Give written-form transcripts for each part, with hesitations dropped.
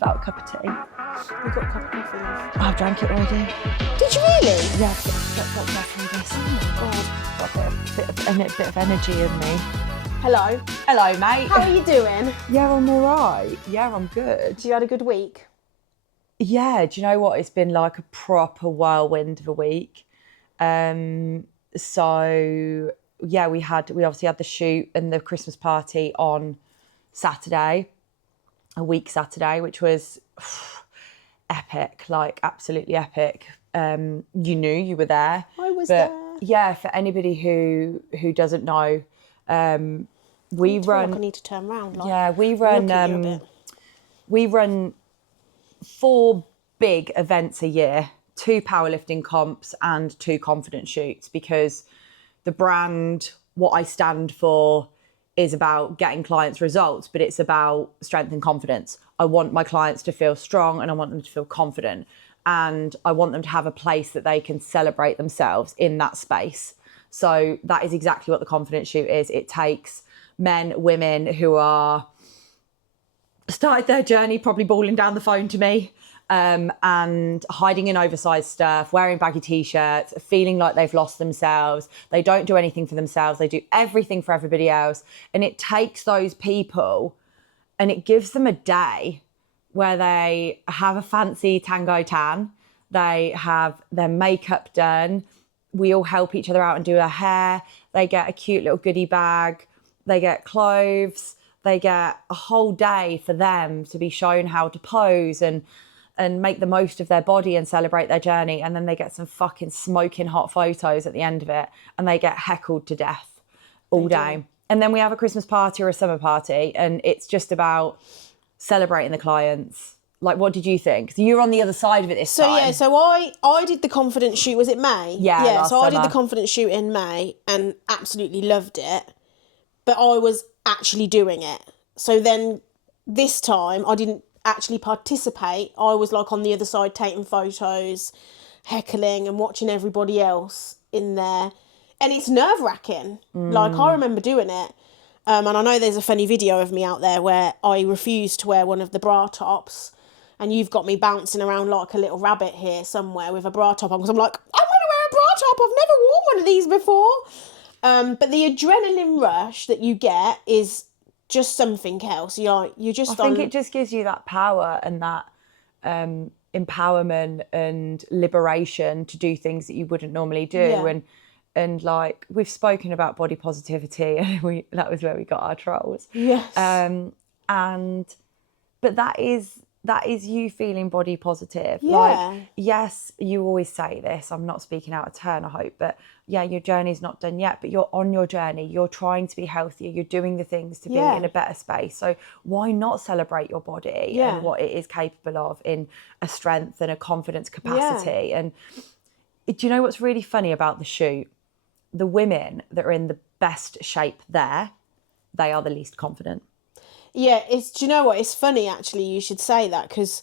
About a cup of tea. We've got a cup of coffee. I've drank it already. Did you really? Yeah, I've got nothing this. Oh my God. Got a bit of energy in me. Hello. Hello, mate. How are you doing? Yeah, I'm all right. Yeah, I'm good. You had a good week? Yeah, do you know what? It's been like a proper whirlwind of a week. So yeah, we obviously had the shoot and the Christmas party on Saturday, a week Saturday, which was epic, like absolutely epic. You knew you were there. I was there. Yeah, for anybody who doesn't know, we run. I need to turn around. Like, Yeah, we run. We run 4 big events a year, 2 powerlifting comps and 2 confidence shoots, because the brand, what I stand for, is about getting clients results, but it's about strength and confidence. I want my clients to feel strong and I want them to feel confident. And I want them to have a place that they can celebrate themselves in that space. So that is exactly what the confidence shoot is. It takes men, women who are started their journey probably bawling down the phone to me, and hiding in oversized stuff, wearing baggy t-shirts, feeling like they've lost themselves. They don't do anything for themselves. They do everything for everybody else. And it takes those people and it gives them a day where they have a fancy tango tan. They have their makeup done. We all help each other out and do their hair. They get a cute little goodie bag. They get clothes. They get a whole day for them to be shown how to pose and make the most of their body and celebrate their journey. And then they get some fucking smoking hot photos at the end of it and they get heckled to death all day. And then we have a Christmas party or a summer party and it's just about celebrating the clients. Like, what did you think? So you were on the other side of it this time. Yeah, so I did the confidence shoot, was it May? Yeah, so I did summer. the confidence shoot in May and absolutely loved it. But I was actually doing it. So then this time I didn't actually participate. I was like on the other side taking photos, heckling and watching everybody else in there. And it's nerve-wracking. Like, I remember doing it. And I know there's a funny video of me out there where I refused to wear one of the bra tops and you've got me bouncing around like a little rabbit here somewhere with a bra top on because I'm like, I'm going to wear a bra top. I've never worn one of these before. But the adrenaline rush that you get is just something else. You're just I think it just gives you that power and that empowerment and liberation to do things that you wouldn't normally do. Yeah. And like, we've spoken about body positivity and that was where we got our trolls. Yes. But that is you feeling body positive. Yeah. Like, yes, you always say this, I'm not speaking out of turn, I hope, but yeah, your journey's not done yet, but you're on your journey. You're trying to be healthier. You're doing the things to be in a better space. So why not celebrate your body and what it is capable of in a strength and a confidence capacity? Yeah. And do you know what's really funny about the shoot? The women that are in the best shape there, they are the least confident. Yeah, do you know what? It's funny, actually, you should say that, because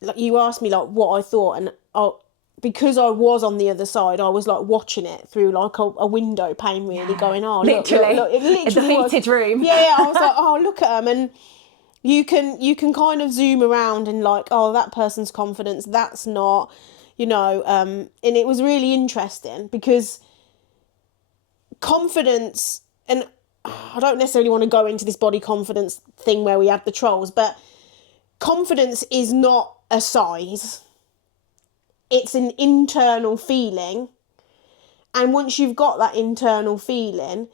like, you asked me like what I thought, and because I was on the other side, I was like watching it through like a window pane, really, going, oh, literally, look. It literally in the heated room. Yeah, I was like, oh, look at them, and you can kind of zoom around and like, oh, that person's confidence, that's not, and it was really interesting because confidence, and I don't necessarily want to go into this body confidence thing where we had the trolls, but confidence is not a size. It's an internal feeling. And once you've got that internal feeling,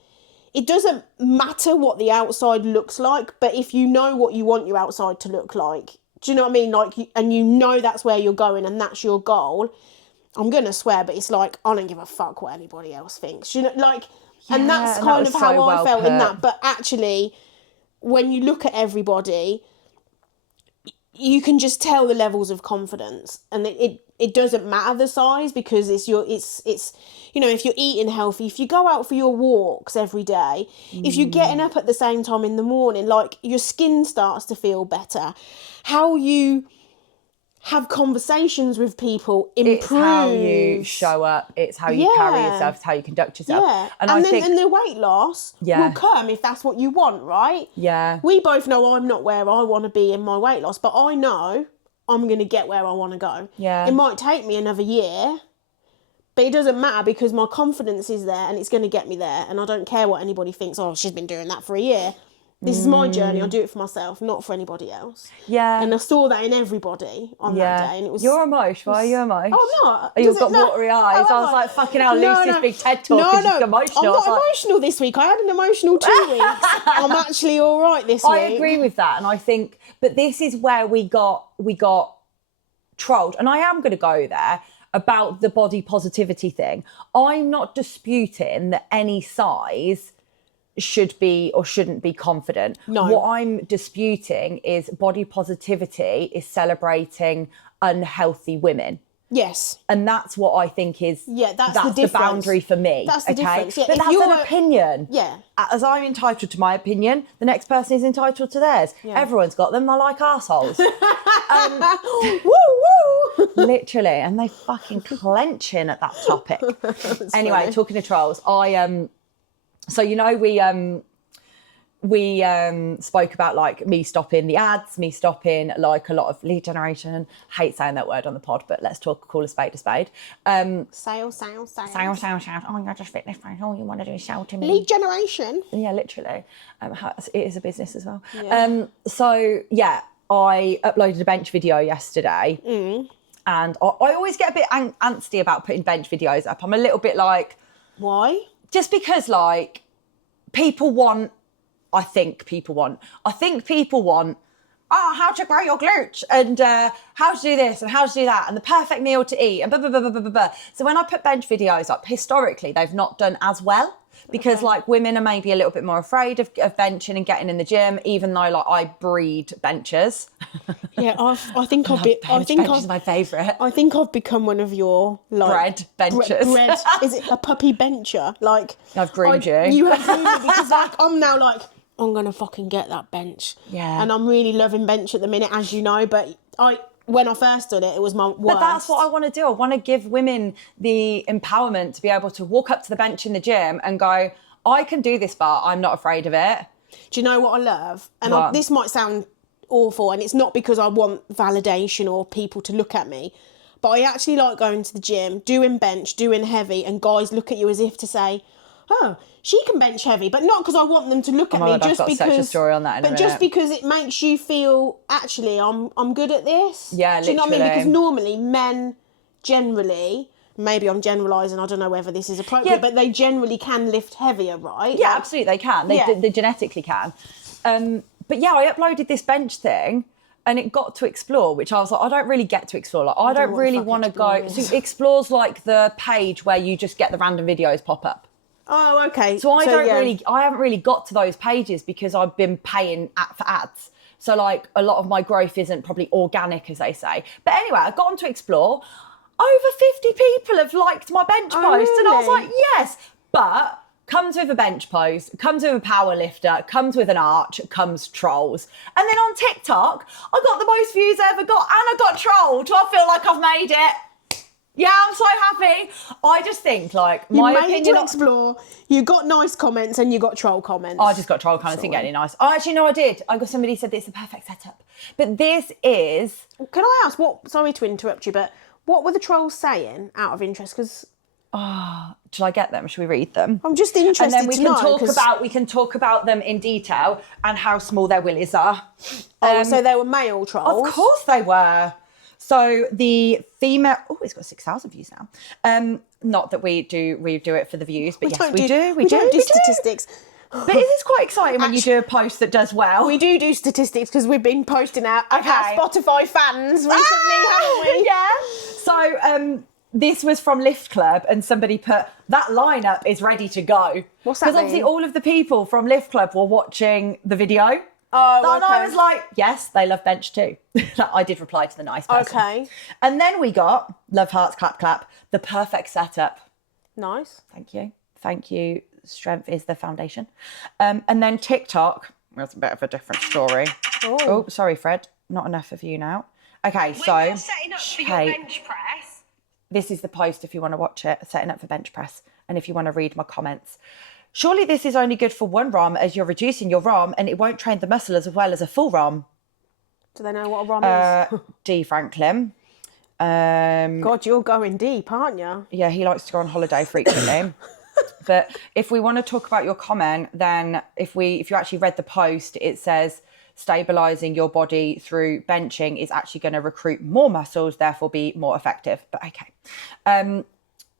it doesn't matter what the outside looks like, but if you know what you want your outside to look like, do you know what I mean? Like, and you know that's where you're going and that's your goal. I'm going to swear, but it's like, I don't give a fuck what anybody else thinks. Like, and that's kind of how I felt in that. But actually, when you look at everybody, you can just tell the levels of confidence, and it doesn't matter the size, because it's if you're eating healthy, if you go out for your walks every day, if you're getting up at the same time in the morning, like, your skin starts to feel better. How you have conversations with people, improve. It's how you show up. It's how you carry yourself. It's how you conduct yourself. Yeah, And I think and the weight loss will come if that's what you want, right? Yeah. We both know I'm not where I want to be in my weight loss, but I know I'm going to get where I want to go. Yeah. It might take me another year, but it doesn't matter because my confidence is there and it's going to get me there. And I don't care what anybody thinks, oh, she's been doing that for a year. This is my journey. I'll do it for myself, not for anybody else. Yeah. And I saw that in everybody on that day. And it was. You're emotional. Are you emotional? Oh, I'm not. Oh, you've got watery eyes. Oh, I was like, fucking hell, Lucy's big TED talk because she's emotional. I'm not emotional this week. I had an emotional 2 weeks. I'm actually all right this week. I agree with that. And I think, but this is where we got trolled. And I am going to go there about the body positivity thing. I'm not disputing that any size should be or shouldn't be confident. No. What I'm disputing is body positivity is celebrating unhealthy women. Yes. And that's what I think is that's the the boundary for me. That's the difference. Yeah, but that's an opinion. Yeah. As I'm entitled to my opinion, the next person is entitled to theirs. Yeah. Everyone's got them. They're like arseholes. Woo woo. Literally. And they fucking clenching at that topic. Anyway, funny. talking to trolls, so, you know, we spoke about like me stopping the ads, me stopping like a lot of lead generation. Hate saying that word on the pod, but let's call a spade a spade. Sales. Sales. Oh, you're just fitness page. All you want to do is sell to me. Lead generation. Yeah, literally. It is a business as well. Yeah. So yeah, I uploaded a bench video yesterday. And I always get a bit antsy about putting bench videos up. I'm a little bit like... Why? Just because, like, I think people want, how to grow your glutes and how to do this and how to do that and the perfect meal to eat and blah, blah, blah, blah, blah, blah. So when I put bench videos up, historically, they've not done as well because, like, women are maybe a little bit more afraid of benching and getting in the gym, even though, like, I breed benchers. Yeah, I think bench is my favourite. I think I've become one of your bred benchers. Bred. Is it a puppy bencher? Like I've groomed you. You have groomed me because like I'm now like I'm gonna fucking get that bench. Yeah. And I'm really loving bench at the minute, as you know. But when I first did it was my worst. But that's what I want to do. I want to give women the empowerment to be able to walk up to the bench in the gym and go, I can do this bar. I'm not afraid of it. Do you know what I love? And this might sound awful, and it's not because I want validation or people to look at me, but I actually like going to the gym, doing bench, doing heavy, and guys look at you as if to say, oh, she can bench heavy, but not because I want them to look at me, just I've got because. Such a story on that in a minute. Just because it makes you feel actually I'm good at this. Yeah, do you know what I mean? literally. Because normally men generally, maybe I'm generalising, I don't know whether this is appropriate, but they generally can lift heavier, right? Yeah, absolutely, they can. They genetically can. But yeah, I uploaded this bench thing and it got to Explore, which I was like, I don't really get to Explore. Like, I don't really want to go. So Explore's like the page where you just get the random videos pop up. Oh, okay. So I haven't really got to those pages because I've been paying for ads. So like a lot of my growth isn't probably organic, as they say. But anyway, I got onto Explore. Over 50 people have liked my bench post. Really? And I was like, yes, but comes with a bench post, comes with a power lifter, comes with an arch, comes trolls. And then on TikTok, I got the most views I ever got and I got trolled. I feel like I've made it. Yeah, I'm so happy. I just think, like, my you made opinion... it to Explore, you got nice comments and you got troll comments. I just got troll comments, didn't get any nice. Oh, actually, no, I did. I got somebody said it's the perfect setup. But this is... Can I ask, sorry to interrupt you, but what were the trolls saying out of interest? Because... Shall I get them? Shall we read them? I'm just interested and then we to can know, we can talk about them in detail and how small their willies are. So they were male trolls? Of course they were. So the female... Oh, it's got 6,000 views now. Not that we do it for the views, but yes, we do. We don't do statistics. But it is quite exciting when you do a post that does well. We do statistics because we've been posting our Spotify fans recently, haven't we? Yeah. So this was from Lift Club and somebody put, that lineup is ready to go. What's that mean? Because obviously all of the people from Lift Club were watching the video. Oh, and I was like, yes, they love bench too. I did reply to the nice person. Okay. And then we got, love hearts, clap, clap, the perfect setup. Nice. Thank you. Strength is the foundation. And then TikTok, that's a bit of a different story. Oh, sorry, Fred. not enough of you now. Okay, When so you're setting up for your Kate, bench press, this is the post if you want to watch it, setting up for bench press, and if you want to read my comments. Surely this is only good for one ROM as you're reducing your ROM and it won't train the muscle as well as a full ROM. Do they know what a ROM is? D. Franklin. God, you're going deep, aren't you? Yeah, he likes to go on holiday frequently. But if we want to talk about your comment, then if you actually read the post, it says stabilizing your body through benching is actually going to recruit more muscles, therefore be more effective. But okay.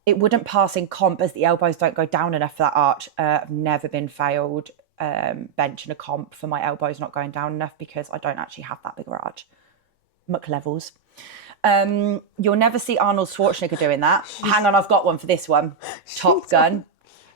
It wouldn't pass in comp as the elbows don't go down enough for that arch. I've never been failed bench in a comp for my elbows not going down enough because I don't actually have that big a arch. Muck levels. You'll never see Arnold Schwarzenegger doing that. Hang on, I've got one for this one. Top Gun.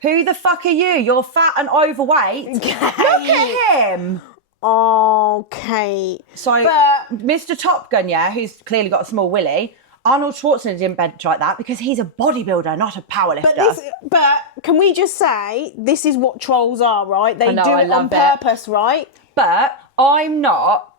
Who the fuck are you? You're fat and overweight. Look at him. Okay. So, But- Mr. Top Gun, yeah, who's clearly got a small willy, Arnold Schwarzenegger didn't bench like that because he's a bodybuilder, not a powerlifter. But can we just say this is what trolls are, right? They know, do I it love on it. purpose, right? But I'm not.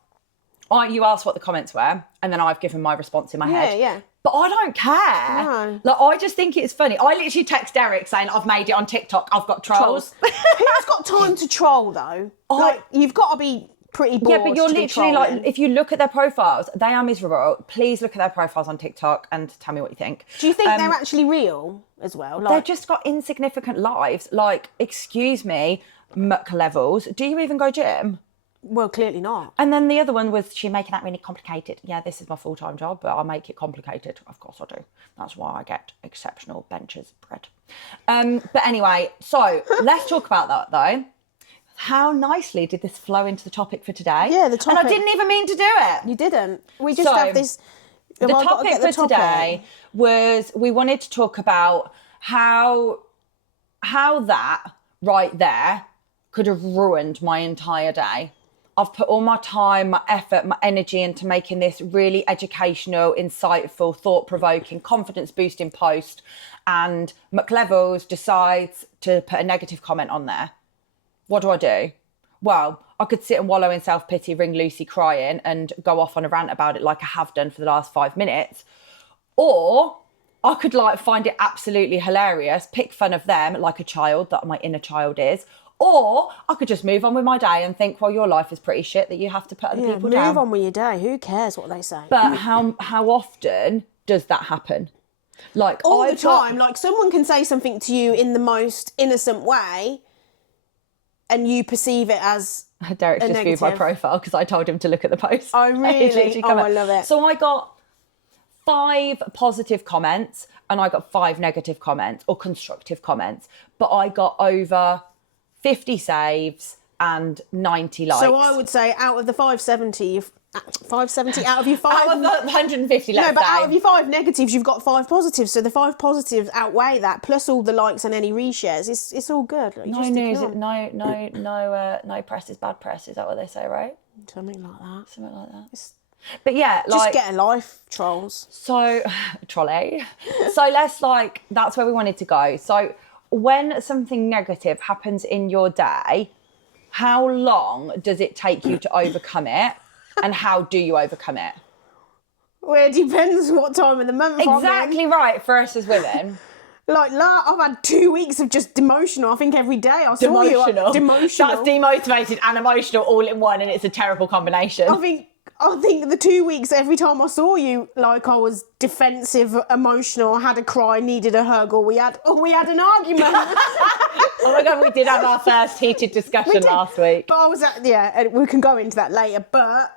You asked what the comments were, and then I've given my response in my head. Yeah. But I don't care. No. Like, I just think it's funny. I literally text Derek saying, I've made it on TikTok. I've got trolls. Who's got time to troll though? Like, you've got to be pretty bored. Yeah, but you're to be literally trolling. like, if you look at their profiles, they are miserable. Please look at their profiles on TikTok and tell me what you think. Do you think they're actually real as well? They've just got insignificant lives. Like, excuse me, muck levels. Do you even go gym? Well, clearly not. And then the other one was she making that really complicated. Yeah, this is my full-time job, but I make it complicated. Of course I do. That's why I get exceptional benches bread. But anyway, so let's talk about that though. How nicely did this flow into the topic for today? Yeah, the topic. And I didn't even mean to do it. You didn't. We just So, have this. The Have I got to topic get the for today was we wanted to talk about how that right there could have ruined my entire day. I've put all my time, my effort, my energy into making this really educational, insightful, thought-provoking, confidence-boosting post, and McLevels decides to put a negative comment on there. What do? Well, I could sit and wallow in self-pity, ring Lucy crying, and go off on a rant about it like I have done for the last 5 minutes. Or I could find it absolutely hilarious, pick fun of them like a child that my inner child is. Or I could just move on with my day and think, well, your life is pretty shit that you have to put other people down. Move on with your day. Who cares what they say? But how often does that happen? Like all the time. Like someone can say something to you in the most innocent way, and you perceive it as Derek just viewed my negative. profile because I told him to look at the post. Oh, really? He'd literally Oh, come I up. love it. So I got 5 positive comments and I got 5 negative comments or constructive comments, but I got over 50 saves and 90 likes. So I would say out of the 570 out of your 5 out of the 150, let's no, but say. out of your 5 negatives, you've got 5 positives. So the 5 positives outweigh that, plus all the likes and any reshares. It's all good. Like, no just news, ignore. no press is bad press. Is that what they say, right? Something like that. Something like that. But yeah, Just get a life, trolls. So, trolley. So that's where we wanted to go. So when something negative happens in your day, how long does it take you to overcome it? And how do you overcome it? Well, it depends what time of the month I'm in. Exactly right for us as women. Like, I've had 2 weeks of just demotional. I think every day I saw you. Demotional. That's demotivated and emotional all in one, and it's a terrible combination. I think the 2 weeks, every time I saw you, like I was defensive, emotional, I had a cry, needed a hug, or we had an argument. Oh my God, we did have our first heated discussion last week. But I was we can go into that later. But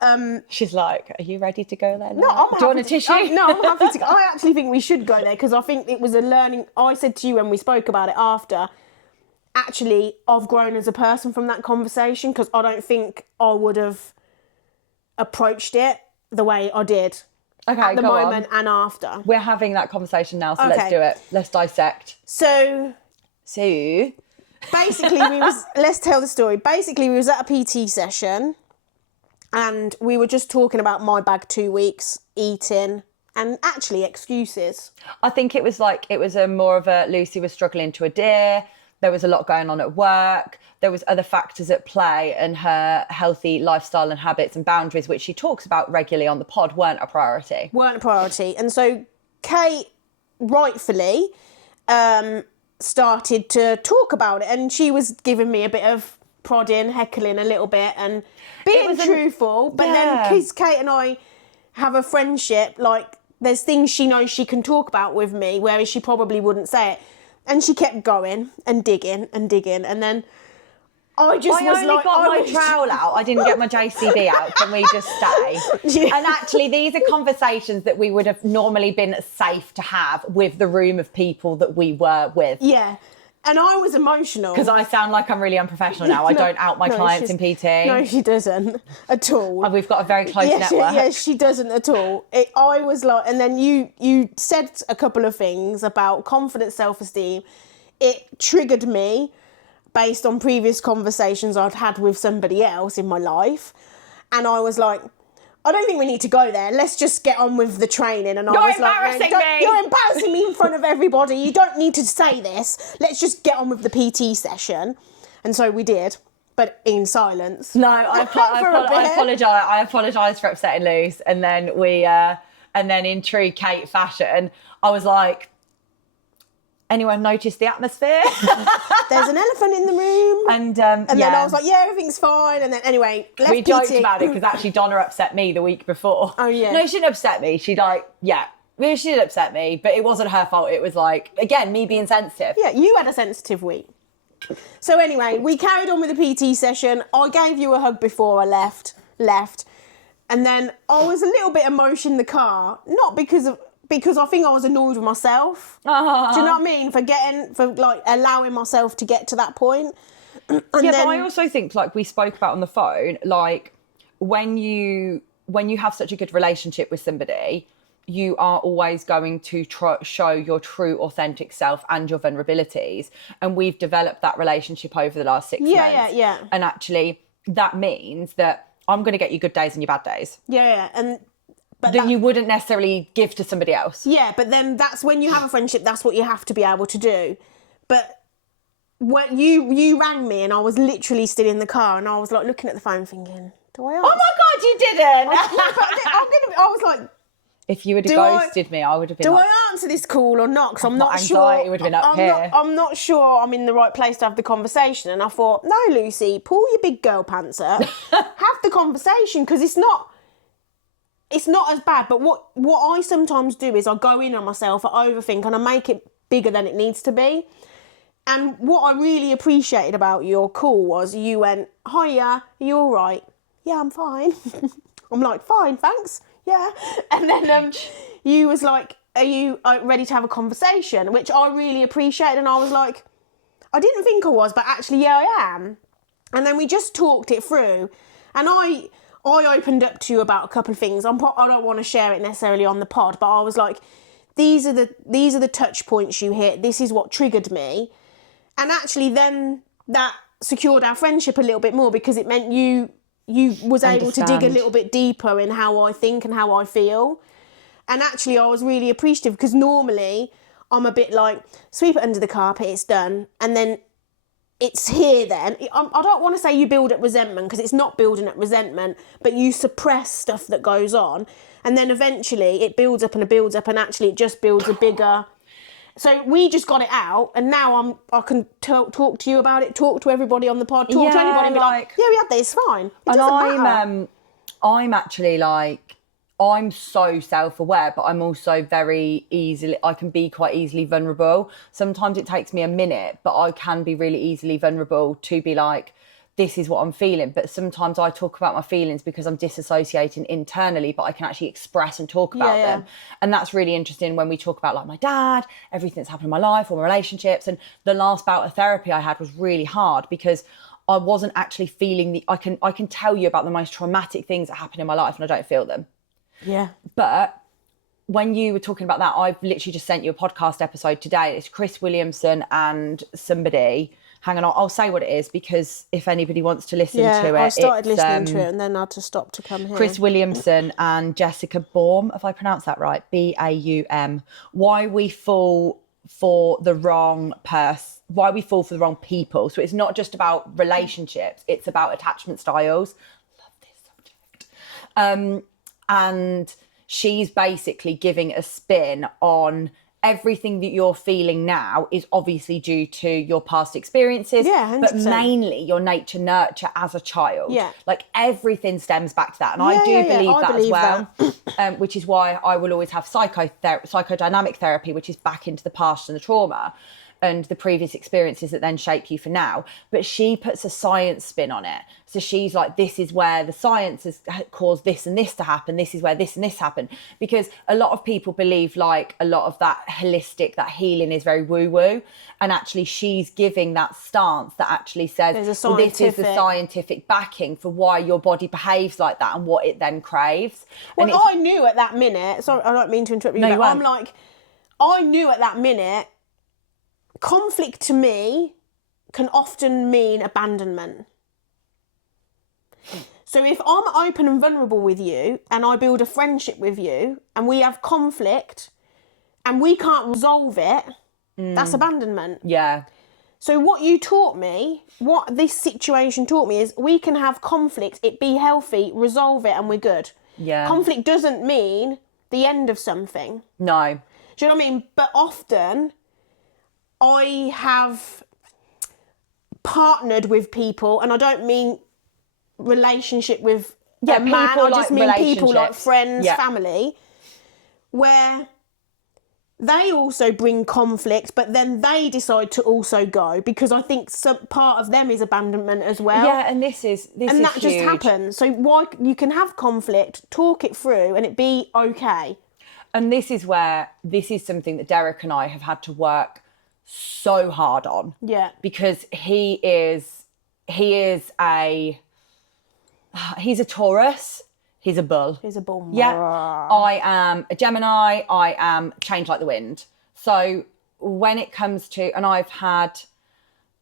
she's like, "Are you ready to go there now? no, I'm Do you want a tissue?" No, I'm happy to go. I actually think we should go there because I think it was a learning. I said to you when we spoke about it after, actually, I've grown as a person from that conversation because I don't think I would have approached it the way I did Okay, at the go moment on. and after. We're having that conversation now, so let's Okay. do it. Let's dissect. So basically, let's tell the story. Basically, we was at a PT session and we were just talking about my bag 2 weeks, eating, and actually excuses. I think it was a more of a Lucy was struggling to adhere. there was a lot going on at work. There was other factors at play, and her healthy lifestyle and habits and boundaries, which she talks about regularly on the pod, weren't a priority. And so Kate, rightfully, started to talk about it, and she was giving me a bit of prodding, heckling a little bit, and being truthful. But then, because Kate and I have a friendship, like, there's things she knows she can talk about with me, whereas she probably wouldn't say it. And she kept going and digging, and then I only got my trowel out. I didn't get my JCB out. Can we just stay? Yeah. And actually, these are conversations that we would have normally been safe to have with the room of people that we were with. Yeah. And I was emotional. Because I sound like I'm really unprofessional now. I don't out my clients in PT. No, she doesn't at all. And we've got a very close network. Yeah, she doesn't at all. I was like, and then you said a couple of things about confidence, self-esteem. It triggered me based on previous conversations I'd had with somebody else in my life. And I was like, I don't think we need to go there. Let's just get on with the training. And You're embarrassing me. You're embarrassing me in front of everybody. You don't need to say this. Let's just get on with the PT session. And so we did, but in silence. No, I apologise for upsetting Luce. And then and then in true Kate fashion, I was like, anyone notice the atmosphere? There's an elephant in the room. And then I was like, yeah, everything's fine. And then anyway, we joked about it because actually Donna upset me the week before. Oh, yeah. No, she didn't upset me. She did upset me, but it wasn't her fault. It was like, again, me being sensitive. Yeah, you had a sensitive week. So anyway, we carried on with the PT session. I gave you a hug before I left. And then I was a little bit emotional in the car, not because I think I was annoyed with myself. Do you know what I mean? For allowing myself to get to that point. But I also think, like we spoke about on the phone, like when you have such a good relationship with somebody, you are always going to show your true, authentic self and your vulnerabilities. And we've developed that relationship over the last 6 months. Yeah. And actually, that means that I'm going to get you good days and your bad days. Yeah. But that you wouldn't necessarily give to somebody else. Yeah, but then that's when you have a friendship, that's what you have to be able to do. But when you rang me and I was literally still in the car and I was like looking at the phone thinking, do I answer? Oh my God, you didn't! I was like... If you would have ghosted me, I would have been Do I answer this call or not? Because I'm not sure. Anxiety would have been up here. I'm not sure I'm in the right place to have the conversation. And I thought, no, Lucy, pull your big girl pants up. Have the conversation because it's not as bad. But what I sometimes do is I go in on myself, I overthink, and I make it bigger than it needs to be. And what I really appreciated about your call was you went, hiya, are you all right? Yeah, I'm fine. I'm like, fine, thanks. Yeah. And then you was like, are you ready to have a conversation? Which I really appreciated. And I was like, I didn't think I was, but actually, yeah, I am. And then we just talked it through. And I opened up to you about a couple of things. I don't want to share it necessarily on the pod, but I was like, these are the touch points you hit. This is what triggered me. And actually then that secured our friendship a little bit more because it meant you was able to dig a little bit deeper in how I think and how I feel. And actually I was really appreciative because normally I'm a bit like, sweep it under the carpet, it's done. And then it's here then. I don't want to say you build up resentment because it's not building up resentment, but you suppress stuff that goes on. And then eventually it builds up and actually it just builds a bigger... So we just got it out, and now I can talk to you about it, talk to everybody on the pod, talk to anybody and be like, yeah, we had this, it's fine. It doesn't matter. I'm actually like, I'm so self-aware, but I'm also I can be quite easily vulnerable. Sometimes it takes me a minute, but I can be really easily vulnerable to be like, this is what I'm feeling. But sometimes I talk about my feelings because I'm disassociating internally, but I can actually express and talk about them. And that's really interesting when we talk about like my dad, everything that's happened in my life or my relationships. And the last bout of therapy I had was really hard because I wasn't actually feeling I can tell you about the most traumatic things that happened in my life and I don't feel them. Yeah. But when you were talking about that, I've literally just sent you a podcast episode today. It's Chris Williamson and somebody... Hang on, I'll say what it is because if anybody wants to listen to it. I started listening to it and then I had to stop to come here. Chris Williamson and Jessica Baum, if I pronounce that right, Baum. Why we fall for the wrong why we fall for the wrong people. So it's not just about relationships, it's about attachment styles. Love this subject. And she's basically giving a spin on everything that you're feeling now is obviously due to your past experiences, Yeah, 100%. but mainly your nature nurture as a child. Yeah. Like everything stems back to that. And Yeah, I do yeah, believe I that believe as well, which is why I will always have psychodynamic therapy, which is back into the past and the trauma and the previous experiences that then shape you for now. But she puts a science spin on it. So she's like, this is where the science has caused this and this to happen. This is where this and this happen. Because a lot of people believe like a lot of that holistic, that healing is very woo-woo. And actually she's giving that stance that actually says, well, this is the scientific backing for why your body behaves like that and what it then craves. Well, and I knew at that minute, sorry, I don't mean to interrupt you, No, but you I'm won't. like, I knew at that minute, conflict to me can often mean abandonment. So if I'm open and vulnerable with you and I build a friendship with you and we have conflict and we can't resolve it, that's abandonment. Yeah. So what you taught me, what this situation taught me is we can have conflict, it be healthy, resolve it and we're good. Yeah. Conflict doesn't mean the end of something. No. Do you know what I mean? But often I have partnered with people, and I don't mean relationship with a man, I just mean people like friends, family, where they also bring conflict, but then they decide to also go because I think some part of them is abandonment as well. Yeah, and this is that huge. just happens. So why you can have conflict, talk it through, and it be okay. And this is something that Derek and I have had to work so hard on. Yeah. Because he's a Taurus, he's a bull. He's a bull. Yeah. I am a Gemini, I am change like the wind. So when it comes to, and I've had,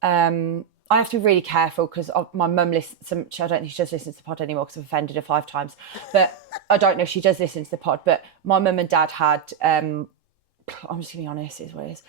I have to be really careful because my mum listens, I don't think she does listen to the pod anymore because I've offended her 5 times, but I don't know if she does listen to the pod, but my mum and dad had, I'm just going to be honest, is what it is.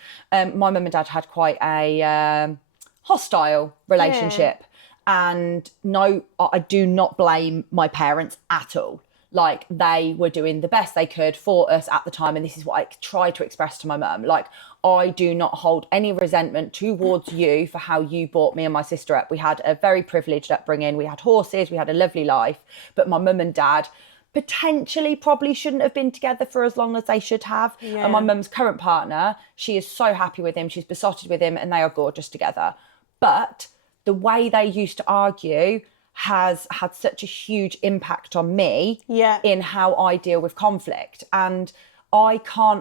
My mum and dad had quite a hostile relationship. And no, I do not blame my parents at all. Like, they were doing the best they could for us at the time. And this is what I tried to express to my mum. Like, I do not hold any resentment towards you for how you brought me and my sister up. We had a very privileged upbringing. We had horses. We had a lovely life. But my mum and dad potentially probably shouldn't have been together for as long as they should have. Yeah. And my mum's current partner, she is so happy with him. She's besotted with him and they are gorgeous together. But the way they used to argue has had such a huge impact on me in how I deal with conflict. And I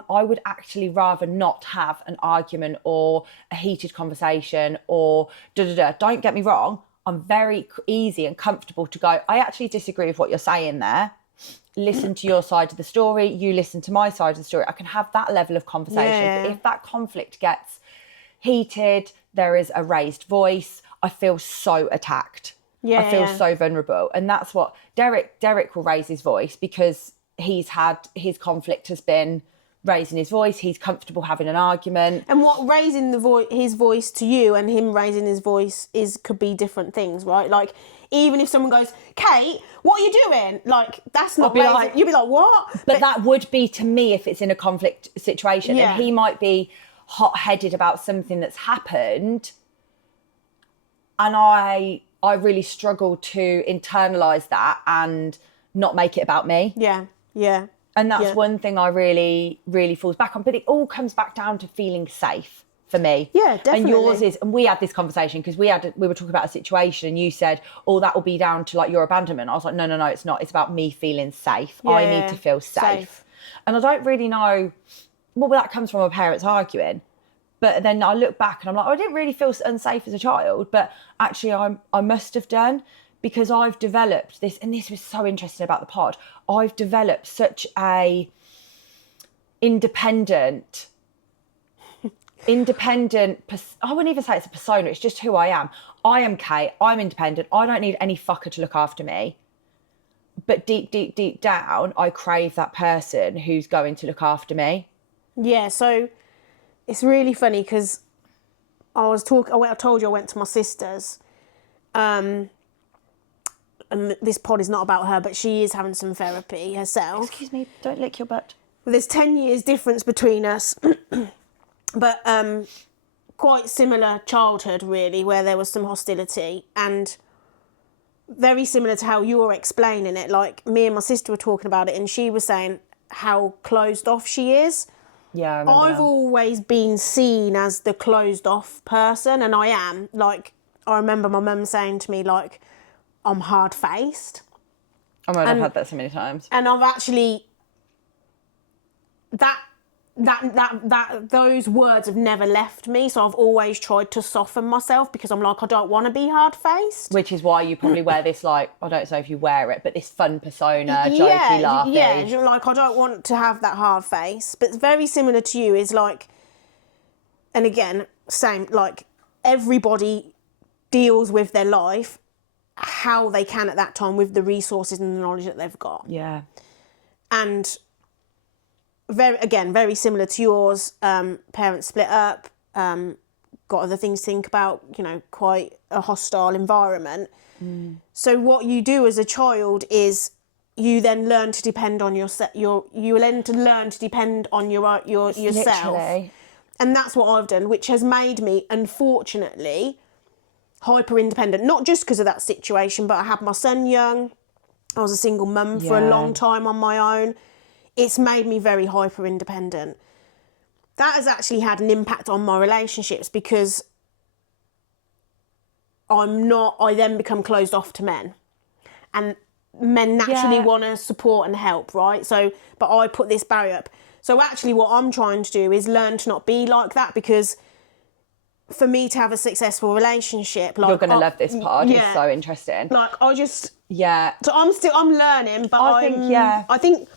would actually rather not have an argument or a heated conversation or Don't get me wrong, I'm very easy and comfortable to go, I actually disagree with what you're saying there. Listen to your side of the story, you listen to my side of the story. I can have that level of conversation. Yeah. But if that conflict gets heated, there is a raised voice, I feel so attacked. I feel so vulnerable. And that's what Derek will raise his voice because his conflict has been raising his voice. He's comfortable having an argument. And what raising his voice to you and him raising his voice could be different things, right? Like, even if someone goes, Kate, what are you doing? Like, that's not raising. Like, you'd be like, what? But that would be to me if it's in a conflict situation. Yeah. And he might be hot-headed about something that's happened. And I really struggle to internalise that and not make it about me. Yeah, yeah. And that's one thing I really, really falls back on. But it all comes back down to feeling safe for me. Yeah, definitely. And yours is, and we had this conversation because we were talking about a situation and you said, oh, that will be down to like your abandonment. I was like, no, it's not. It's about me feeling safe. I need to feel safe. And I don't really know, well, that comes from my parents arguing. But then I look back and I'm like, I didn't really feel unsafe as a child, but actually I must have done because I've developed this, and this was so interesting about the pod. I've developed such a independent, I wouldn't even say it's a persona, it's just who I am. I am Kate, I'm independent, I don't need any fucker to look after me. But deep down, I crave that person who's going to look after me. Yeah, so it's really funny because I told you I went to my sister's, and this pod is not about her, but she is having some therapy herself. Excuse me, don't lick your butt. Well, there's 10 years difference between us, but quite similar childhood, really, where there was some hostility, and very similar to how you're explaining it. Like, me and my sister were talking about it, and she was saying how closed off she is. Yeah, I remember I've now. always been seen as the closed off person, and I am. Like, I remember my mum saying to me, like, I'm hard-faced. Oh my God, I've had that so many times. And I've actually... those words have never left me, so I've always tried to soften myself because I'm like, I don't want to be hard-faced. Which is why you probably wear this, like, I don't know if you wear it, but this fun persona, jokey, laughy. Yeah, like, I don't want to have that hard face. But very similar to you is like, and again, same, like, everybody deals with their life how they can at that time with the resources and the knowledge that they've got. Yeah. And very similar to yours, parents split up, got other things to think about, you know, quite a hostile environment. So what you do as a child is you then learn to depend on yourself. You learn to depend on yourself. Literally. And that's what I've done, which has made me, unfortunately, hyper independent. Not just because of that situation, but I had my son young. I was a single mum for a long time on my own. It's made me very hyper independent. That has actually had an impact on my relationships because I then become closed off to men. And men naturally want to support and help, right? So, but I put this barrier up. So actually what I'm trying to do is learn to not be like that, because for me to have a successful relationship, like, You're going to love this pod. Yeah. It's so interesting. Like, I just... Yeah. So I'm learning, but I think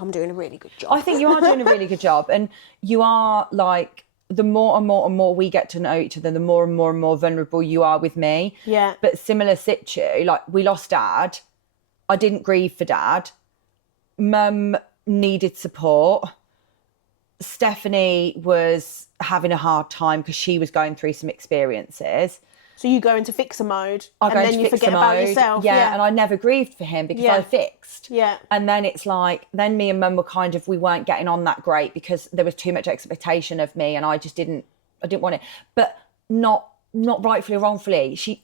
I'm doing a really good job. I think you are doing a really good job. And you are, like, the more and more and more we get to know each other, the more and more and more vulnerable you are with me. Yeah. But similar situ, like, we lost Dad. I didn't grieve for Dad. Mum needed support. Stephanie was having a hard time because she was going through some experiences. So you go into fixer mode, I and go then into you fixer forget about mode. yourself. Yeah, and I never grieved for him because I fixed. Yeah. And then it's like, then me and Mum were kind of, we weren't getting on that great because there was too much expectation of me, and I didn't want it. But not rightfully or wrongfully. She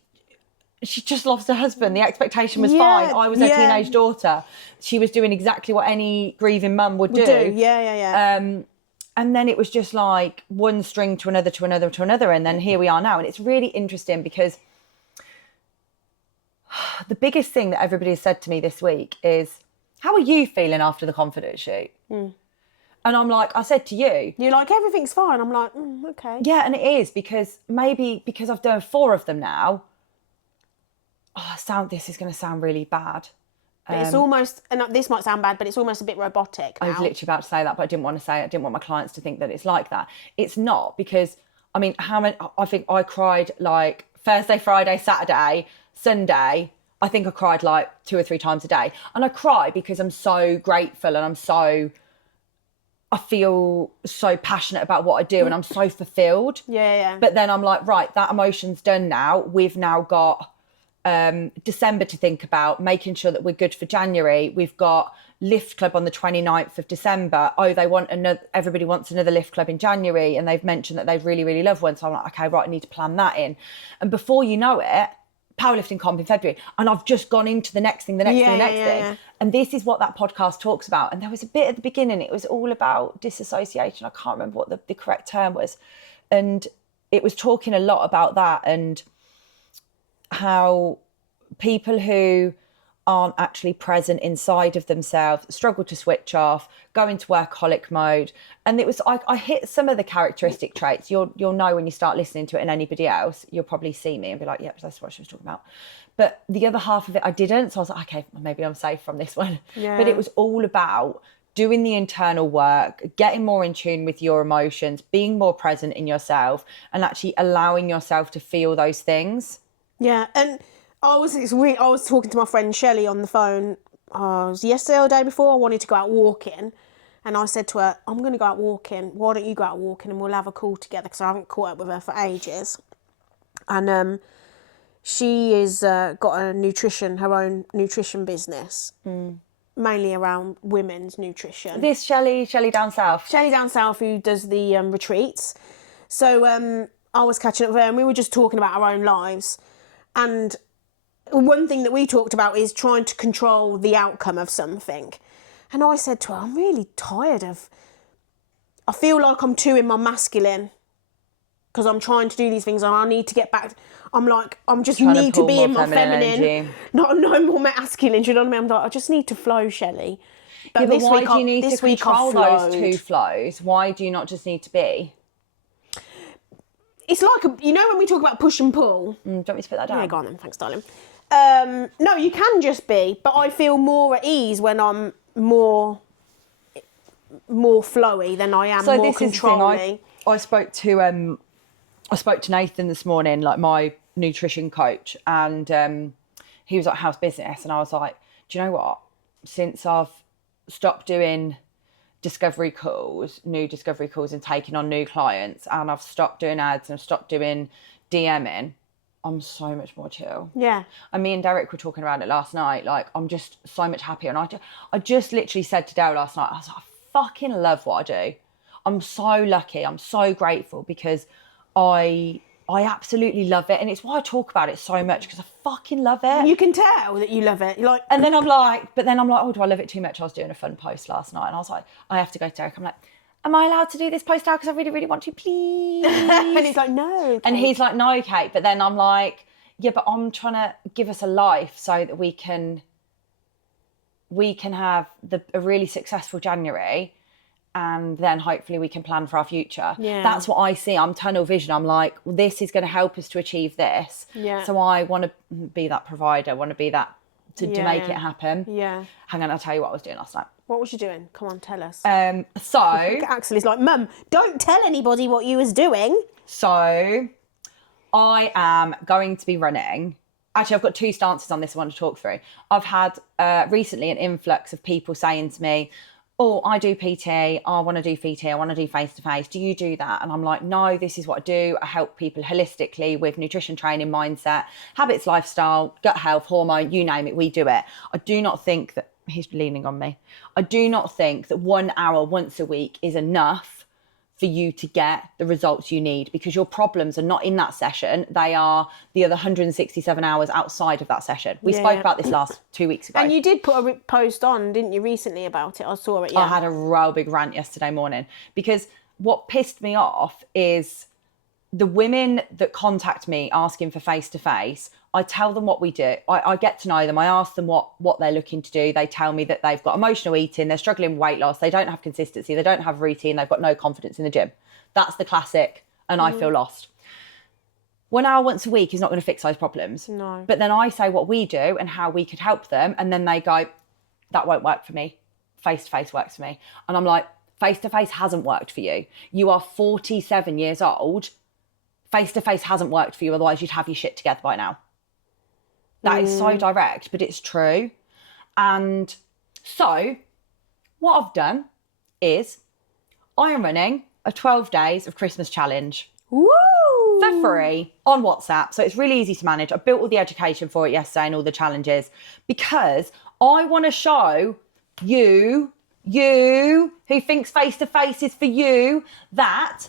just lost her husband. The expectation was fine. I was her teenage daughter. She was doing exactly what any grieving mum would do. Yeah. And then it was just like one string to another, to another, to another. And then here we are now. And it's really interesting because the biggest thing that everybody has said to me this week is, how are you feeling after the confidence shoot? And I'm like, I said to you. You're like, everything's fine. I'm like, okay. Yeah, and it is, because I've done 4 of them now. This is going to sound really bad. But it's almost, and this might sound bad, but it's almost a bit robotic now. I was literally about to say that, but I didn't want to say it. I didn't want my clients to think that it's like that. It's not, because, I mean, I think I cried like Thursday, Friday, Saturday, Sunday. I think I cried like 2 or 3 times a day. And I cry because I'm so grateful, and I feel so passionate about what I do, and I'm so fulfilled. Yeah. But then I'm like, right, that emotion's done now. We've now got December to think about, making sure that we're good for January. We've got Lift Club on the 29th of December. Everybody wants another Lift Club in January, and they've mentioned that they've really, really loved one. So I'm like, okay, right, I need to plan that in. And before you know it, powerlifting comp in February, and I've just gone into the next thing. And this is what that podcast talks about. And there was a bit at the beginning, it was all about disassociation. I can't remember what the correct term was. And it was talking a lot about that, and how people who aren't actually present inside of themselves struggle to switch off, go into workaholic mode. And it was, I hit some of the characteristic traits. You'll know when you start listening to it, and anybody else, you'll probably see me and be like, yep, that's what she was talking about. But the other half of it I didn't. So I was like, okay, maybe I'm safe from this one. Yeah. But it was all about doing the internal work, getting more in tune with your emotions, being more present in yourself, and actually allowing yourself to feel those things. Yeah, and I was talking to my friend Shelley on the phone. It was yesterday or the day before. I wanted to go out walking, And I said to her, I'm going to go out walking. Why don't you go out walking and we'll have a call together? Because I haven't caught up with her for ages. And she is got her own nutrition business, mainly around women's nutrition. This Shelley down south. Shelley down south, who does the retreats. So I was catching up with her and we were just talking about our own lives. And one thing that we talked about is trying to control the outcome of something. And I said to her, I'm really tired of... I feel like I'm too in my masculine because I'm trying to do these things and I need to get back... I'm just Trying need to pull be more in my feminine. energy. Not no more masculine, do you know what I mean? I'm like, I just need to flow, Shelley. But why do you need to control those two flows? Why do you not just need to be? It's like, you know when we talk about push and pull? Do you want me to put that down? Yeah, go on then. Thanks, darling. No, you can just be, but I feel more at ease when I'm more flowy than I am more controlling. I spoke to Nathan this morning, like my nutrition coach, and he was like, how's business? And I was like, do you know what? Since I've stopped doing discovery calls and taking on new clients, and I've stopped doing ads and stopped doing DMing, I'm so much more chill. Yeah. And me and Derek were talking about it last night. Like, I'm just so much happier. And I just literally said to Dale last night, I was like, I fucking love what I do. I'm so lucky. I'm so grateful because I absolutely love it. And it's why I talk about it so much, because I fucking love it. You can tell that you love it. You're like... And then I'm like, oh, do I love it too much? I was doing a fun post last night and I was like, I have to go to Derek. I'm like, am I allowed to do this post now? Because I really, really want to, please. And he's like, no, Kate. And he's like, no, Kate. But then I'm like, yeah, but I'm trying to give us a life so that we can have a really successful January, and then hopefully we can plan for our future. Yeah. That's what I see. I'm tunnel vision. I'm like, well, this is going to help us to achieve this. Yeah. So I want to be that provider. I want to be that to make it happen. Yeah. Hang on, I'll tell you what I was doing last night. What was you doing? Come on, tell us. So Axel is like, Mum, don't tell anybody what you was doing. So I am going to be running. Actually, I've got two stances on this I want to talk through. I've had recently an influx of people saying to me, oh, I do PT, I want to do VT, I want to do face-to-face. Do you do that? And I'm like, no, this is what I do. I help people holistically with nutrition training, mindset, habits, lifestyle, gut health, hormone, you name it, we do it. I do not think that, he's leaning on me, I do not think that 1 hour once a week is enough for you to get the results you need, because your problems are not in that session. They are the other 167 hours outside of that session. We spoke about this last 2 weeks ago. And you did put a post on, didn't you, recently about it? I saw it, yeah. I had a real big rant yesterday morning, because what pissed me off is the women that contact me asking for face-to-face. I tell them what we do. I get to know them. I ask them what they're looking to do. They tell me that they've got emotional eating, they're struggling with weight loss, they don't have consistency, they don't have routine, they've got no confidence in the gym. That's the classic, and I feel lost. 1 hour once a week is not going to fix those problems. No. But then I say what we do and how we could help them, and then they go, that won't work for me. Face-to-face works for me. And I'm like, face-to-face hasn't worked for you. You are 47 years old. Face-to-face hasn't worked for you, otherwise you'd have your shit together by now. That is so direct, but it's true. And so what I've done is I am running a 12 days of Christmas challenge. Woo! For free on WhatsApp. So it's really easy to manage. I built all the education for it yesterday and all the challenges, because I want to show you who thinks face-to-face is for you, that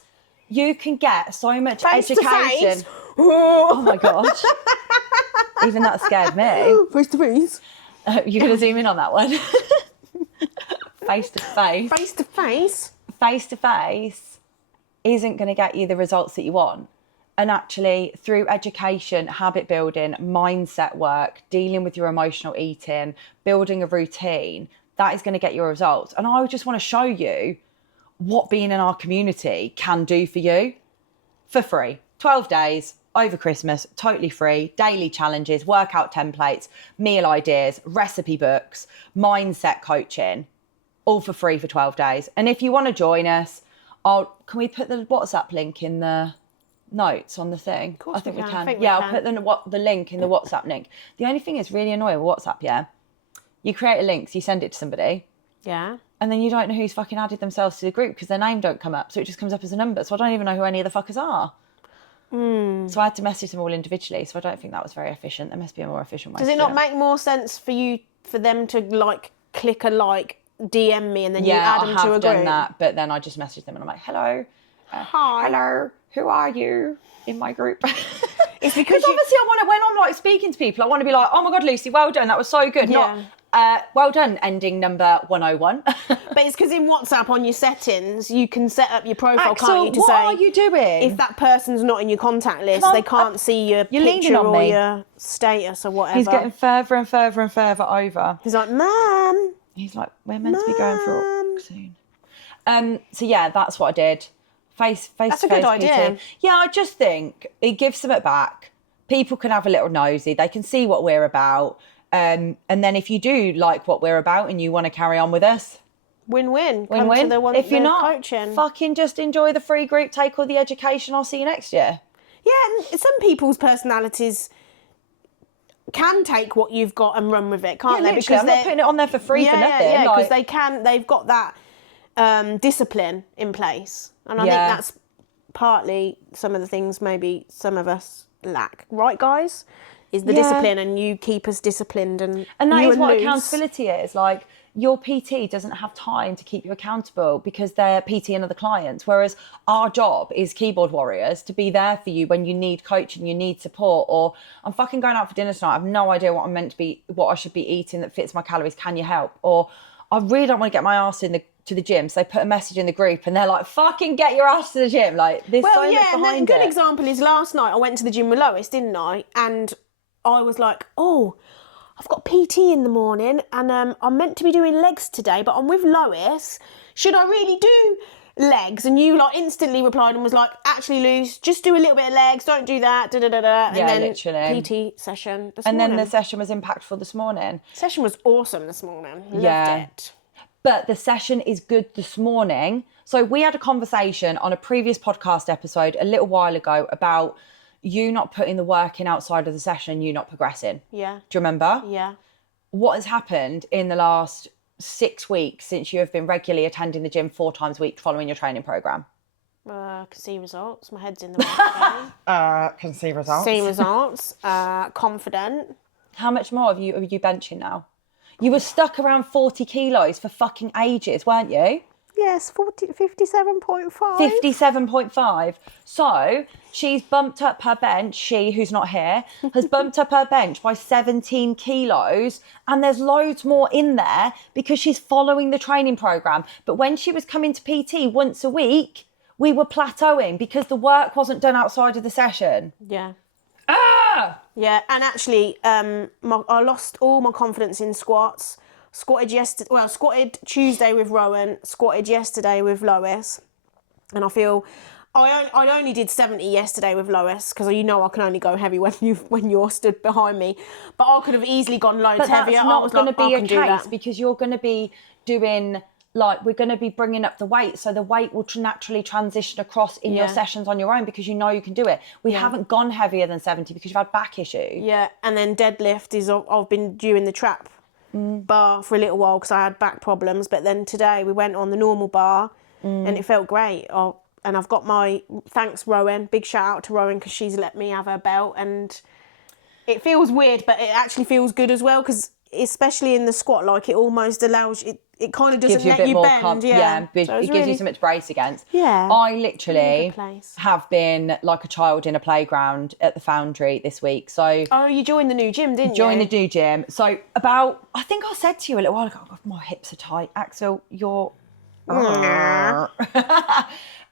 you can get so much education. Oh my God. Even that scared me. Face-to-face. You're going to zoom in on that one. Face-to-face. Face-to-face. Face-to-face isn't going to get you the results that you want. And actually, through education, habit building, mindset work, dealing with your emotional eating, building a routine, that is going to get your results. And I just want to show you what being in our community can do for you for free. 12 days over Christmas, totally free, daily challenges, workout templates, meal ideas, recipe books, mindset coaching, all for free for 12 days. And if you want to join us, can we put the WhatsApp link in the notes on the thing? Of course I think we I can. think Yeah, we I'll can. put the link in the WhatsApp link. The only thing is really annoying with WhatsApp, yeah? You create a link, so you send it to somebody, Yeah. And then you don't know who's fucking added themselves to the group because their name don't come up. So it just comes up as a number. So I don't even know who any of the fuckers are. So I had to message them all individually. So I don't think that was very efficient. There must be a more efficient way. Does it not make more sense for them to like click a like, DM me, and then you add them to a group? Yeah, I have done that. But then I just message them and I'm like, hello. Hi. Hello. Who are you in my group? It's because obviously I want to, when I'm like speaking to people, I want to be like, oh my God, Lucy, well done. That was so good. Yeah. Not, well done, ending number 101. But it's because in WhatsApp on your settings, you can set up your profile, Axel, can't you, to what say, are you doing? if that person's not in your contact list, they can't see your You're leaning picture on or me. your status or whatever. He's getting further and further and further over. He's like, Mum. He's like, we're meant to be going for a walk soon. So yeah, that's what I did. Face That's to a good face idea. PT. Yeah, I just think it gives them it back. People can have a little nosy. They can see what we're about. And then if you do like what we're about and you want to carry on with us, Win-win. Come win-win. to the one, If you're the not, coaching. fucking just enjoy the free group, take all the education. I'll see you next year. Yeah, and some people's personalities can take what you've got and run with it, can't they? Literally, I'm not putting it on there for free for nothing. Yeah, because like, they've got that discipline in place. And I think that's partly some of the things maybe some of us lack. Right, guys? Is the discipline, and you keep us disciplined. And that you is what Luz. Accountability is. Like, your PT doesn't have time to keep you accountable because they're PT and other clients. Whereas our job is keyboard warriors to be there for you when you need coaching, you need support, or I'm fucking going out for dinner tonight. I have no idea what I'm meant to be, what I should be eating that fits my calories. Can you help? Or I really don't want to get my ass to the gym. So they put a message in the group and they're like, fucking get your ass to the gym. Like, there's so much behind and a good example is last night I went to the gym with Lois, didn't I? And I was like, oh, I've got PT in the morning and I'm meant to be doing legs today, but I'm with Lois. Should I really do legs? And you like instantly replied and was like, actually, Luz, just do a little bit of legs. Don't do that. Da, da, da, da. And then literally. PT session this and morning. then the session was impactful this morning. Session was awesome this morning. Loved it. But the session is good this morning. So we had a conversation on a previous podcast episode a little while ago about you not putting the work in outside of the session, you not progressing. Yeah. Do you remember? Yeah. What has happened in the last 6 weeks since you have been regularly attending the gym 4 times a week following your training programme? Can see results. My head's in the right Can see results. See results. Confident. How much more are you benching now? You were stuck around 40 kilos for fucking ages, weren't you? Yes, 57.5. 57.5. So she's bumped up her bench. She, who's not here, has bumped up her bench by 17 kilos. And there's loads more in there because she's following the training program. But when she was coming to PT once a week, we were plateauing because the work wasn't done outside of the session. Yeah. Yeah, and actually, I lost all my confidence in squats. Squatted Tuesday with Rowan, squatted yesterday with Lois, and I feel I only did 70 yesterday with Lois because you know I can only go heavy when you're stood behind me, but I could have easily gone loads but heavier. That's not going to be a case that. because you're going to be doing. Like, we're going to be bringing up the weight, so the weight will naturally transition across in your sessions on your own because you know you can do it. We haven't gone heavier than 70 because you've had back issues. Yeah, and then deadlift is I've been doing the trap bar for a little while because I had back problems, but then today we went on the normal bar and it felt great. And I've got my thanks Rowan, big shout out to Rowan because she's let me have her belt, and it feels weird, but it actually feels good as well because especially in the squat, like it almost allows you. It kind of doesn't let you bend, it gives you something to brace against. Yeah. I literally have been like a child in a playground at the Foundry this week. So you joined the new gym, didn't you? Joined the new gym. So I think I said to you a little while ago, oh, my hips are tight. Axel, you're... I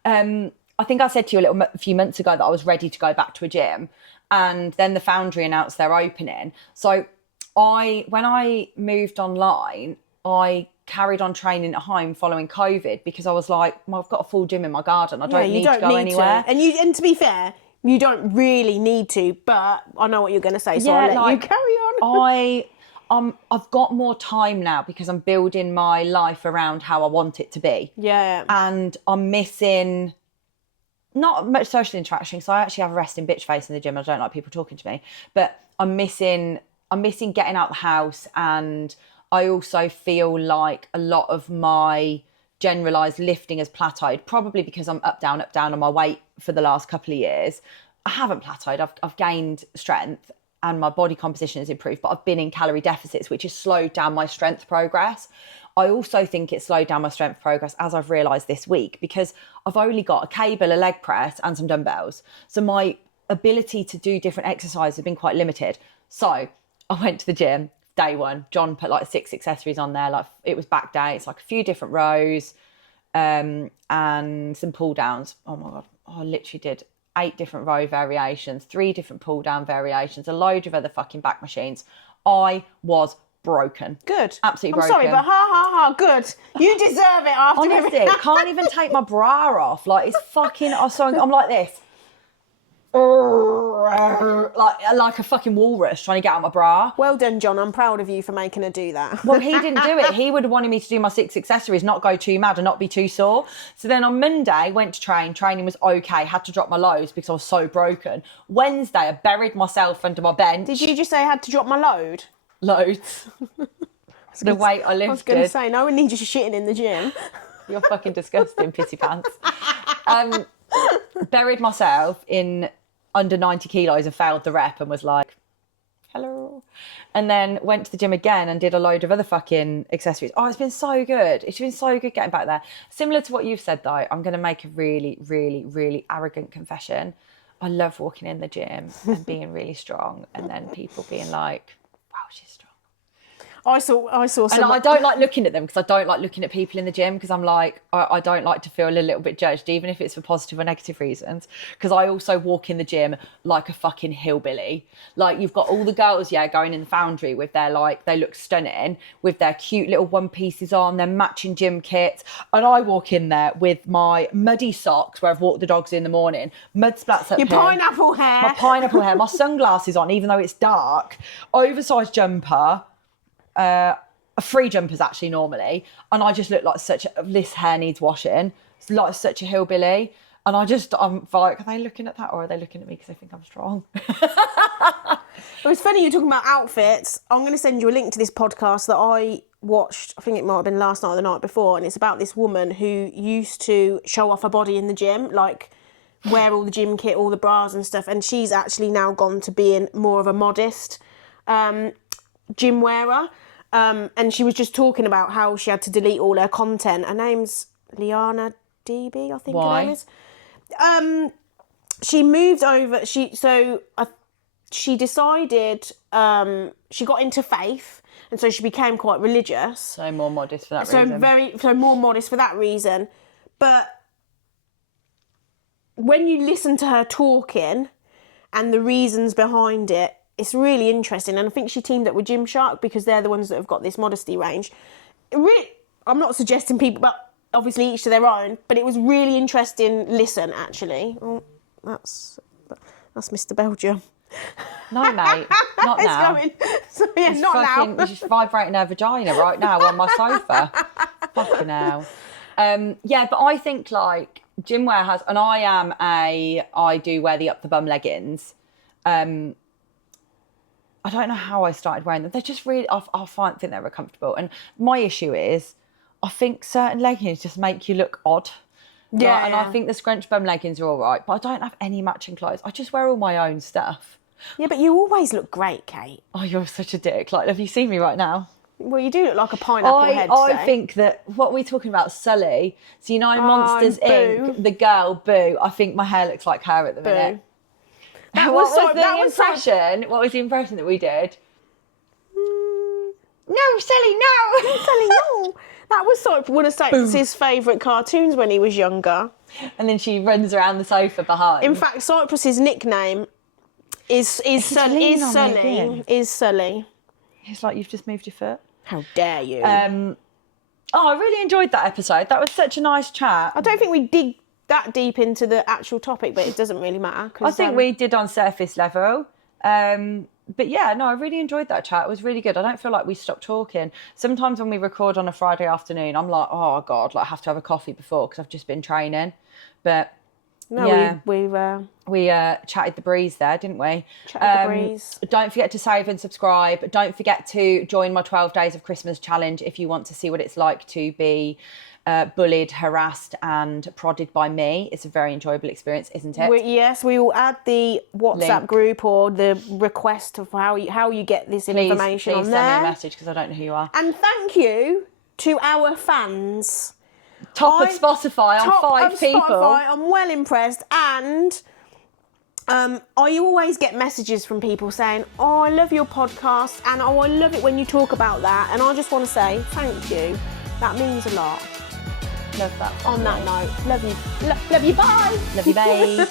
think I said to you a few months ago that I was ready to go back to a gym. And then the Foundry announced their opening. So when I moved online, I carried on training at home following COVID because I was like, well, I've got a full gym in my garden. I don't need to go anywhere. And to be fair, you don't really need to, but I know what you're going to say, so I'll let you carry on. I've got more time now because I'm building my life around how I want it to be. Yeah. And I'm missing not much social interaction, so I actually have a resting bitch face in the gym. I don't like people talking to me, but I'm missing getting out the house, and I also feel like a lot of my generalized lifting has plateaued, probably because I'm up, down on my weight for the last couple of years. I haven't plateaued. I've gained strength and my body composition has improved, but I've been in calorie deficits, which has slowed down my strength progress. I also think it slowed down my strength progress, as I've realised this week, because I've only got a cable, a leg press and some dumbbells. So my ability to do different exercises have been quite limited. So I went to the gym day one. John put like 6 accessories on there. Like it was back day. It's like a few different rows and some pull downs. Oh my God. I literally did 8 different row variations, 3 different pull down variations, a load of other fucking back machines. I was broken. Good. Absolutely I'm broken. sorry, but good. You deserve it after Honestly, everything. can't even take my bra off. Like it's fucking, I'm like this. Like a fucking walrus trying to get out my bra. Well done, John. I'm proud of you for making her do that. Well, he didn't do it. He would have wanted me to do my 6 accessories, not go too mad and not be too sore. So then on Monday, went to train. Training was okay. Had to drop my loads because I was so broken. Wednesday, I buried myself under my bench. Did you just say I had to drop my load? Loads. The weight I lifted. I was going to say, no one needs you shitting in the gym. You're fucking disgusting, pissy pants. Buried myself in under 90 kilos and failed the rep and was like, hello. And then went to the gym again and did a load of other fucking accessories. Oh, it's been so good. It's been so good getting back there. Similar to what you've said, though, I'm going to make a really, really, really arrogant confession. I love walking in the gym and being really strong and then people being like, wow, she's strong. I saw some... And I don't like looking at them because I don't like looking at people in the gym because I'm like, I don't like to feel a little bit judged, even if it's for positive or negative reasons. Because I also walk in the gym like a fucking hillbilly. Like you've got all the girls, going in the foundry with their they look stunning with their cute little one pieces on, their matching gym kits. And I walk in there with my muddy socks where I've walked the dogs in the morning, mud splats up Your here. pineapple hair. My pineapple hair, my sunglasses on, even though it's dark, oversized jumper, free jumpers actually normally, and I just look like this hair needs washing. It's like such a hillbilly, and I'm like, are they looking at that or are they looking at me because they think I'm strong? It was funny you're talking about outfits. I'm going to send you a link to this podcast that I watched. I think it might have been last night or the night before, and it's about this woman who used to show off her body in the gym, like wear all the gym kit, all the bras and stuff, and she's actually now gone to being more of a modest gym wearer. And she was just talking about how she had to delete all her content. Her name's Liana DB, I think her name is. She moved over. She decided she got into faith, and so she became quite religious. So more modest for that reason. So more modest for that reason. But when you listen to her talking and the reasons behind it, it's really interesting, and I think she teamed up with Gymshark because they're the ones that have got this modesty range. I'm not suggesting people, but obviously each to their own, but it was really interesting listen, actually. Oh, that's Mr. Belgium. No, mate, not It's now. going. So, yeah, not now. She's vibrating her vagina right now on my sofa. Fucking hell. Yeah, but I think like gym wear has, and I do wear the up the bum leggings. I don't know how I started wearing them. They're just really, I think they're comfortable. And my issue is, I think certain leggings just make you look odd. Yeah. Like, and I think the scrunch bum leggings are all right, but I don't have any matching clothes. I just wear all my own stuff. Yeah, but you always look great, Kate. Oh, you're such a dick. Like, have you seen me right now? Well, you do look like a pineapple head I today. think that, what we're talking about, Sully. So, Monsters Boo. Inc., the girl, Boo. I think my hair looks like her at the minute. That What was so- was that the was so- impression? What was the impression that we did? No, Sally, no. Sally, no. That was sort of one of Cyprus's favourite cartoons when he was younger. And then she runs around the sofa behind. In fact, Cyprus's nickname is Sully. It's like, you've just moved your foot. How dare you? I really enjoyed that episode. That was such a nice chat. I don't think we dig that deep into the actual topic, but it doesn't really matter. I think we did on surface level. But yeah, no, I really enjoyed that chat. It was really good. I don't feel like we stopped talking. Sometimes when we record on a Friday afternoon, I'm like, oh God, like I have to have a coffee before because I've just been training. But No, Yeah. we We chatted the breeze there, didn't we? Chatted the breeze. Don't forget to save and subscribe. Don't forget to join my 12 Days of Christmas challenge if you want to see what it's like to be bullied, harassed and prodded by me. It's a very enjoyable experience, isn't it? Yes, we will add the WhatsApp Link. group or the request of how you get this information Please on send there. me a message because I don't know who you are. And thank you to our fans. Top of Spotify on Top 5 of people. Spotify, I'm well impressed. And I always get messages from people saying, oh, I love your podcast and oh, I love it when you talk about that. And I just want to say thank you. That means a lot. Love that. On that note, love you. Love you, bye. Love you, babe.